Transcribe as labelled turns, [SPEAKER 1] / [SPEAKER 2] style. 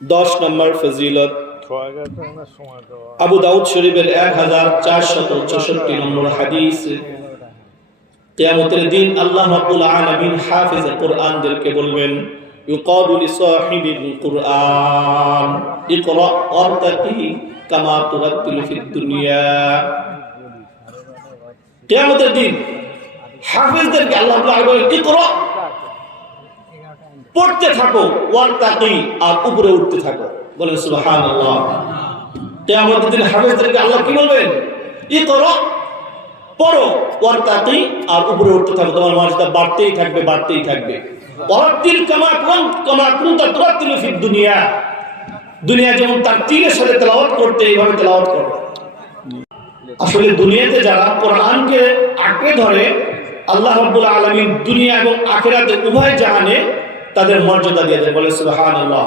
[SPEAKER 1] দশ নম্বর ফজিলত। আবু দাউদ শরীফের এক হাজার চারশত চৌষট্টি নম্বর হাদিস। কিয়ামতের দিন আল্লাহ রাব্বুল আলামিন হাফিজ কোরআনদেরকে বলবেন, ইউকালু লিসাহিবিল কুরআন, ইকরা ওয়ারতাকি কামা তুরাত্তিলু ফিদ দুনিয়া। কিয়ামতের দিন হাফিজদেরকে আল্লাহ রাব্বুল আলামিন ইকরা পড়তে থাকো ওয়ারতাকি আর উপরে উঠতে থাকো। বলেন, সুবহানাল্লাহ। কিয়ামতের দিন হাফেজদেরকে আল্লাহ কি বলবেন? ই করো পড়ো ওয়ারতাকি আর উপরে উঠতে থাকো। তোমার মর্যাদা বাড়তেই থাকবে বাড়তেই থাকবে। ওয়ারতিল কামা কুন, কামা কুনতা তুরাতিলু ফিদ দুনিয়া। দুনিয়া যেমন তার তিলের সাথে তেলাওয়াত করতে, এইভাবে তেলাওয়াত করো। আসলে দুনিয়াতে যারা কোরআনকে আঁকড়ে ধরে আল্লাহ রব্বুল আলমী দুনিয়া এবং আখেরাতে উভয় জাহানে তাদের মর্যাদা দিয়ে দেয় বলে সুবহানাল্লাহ।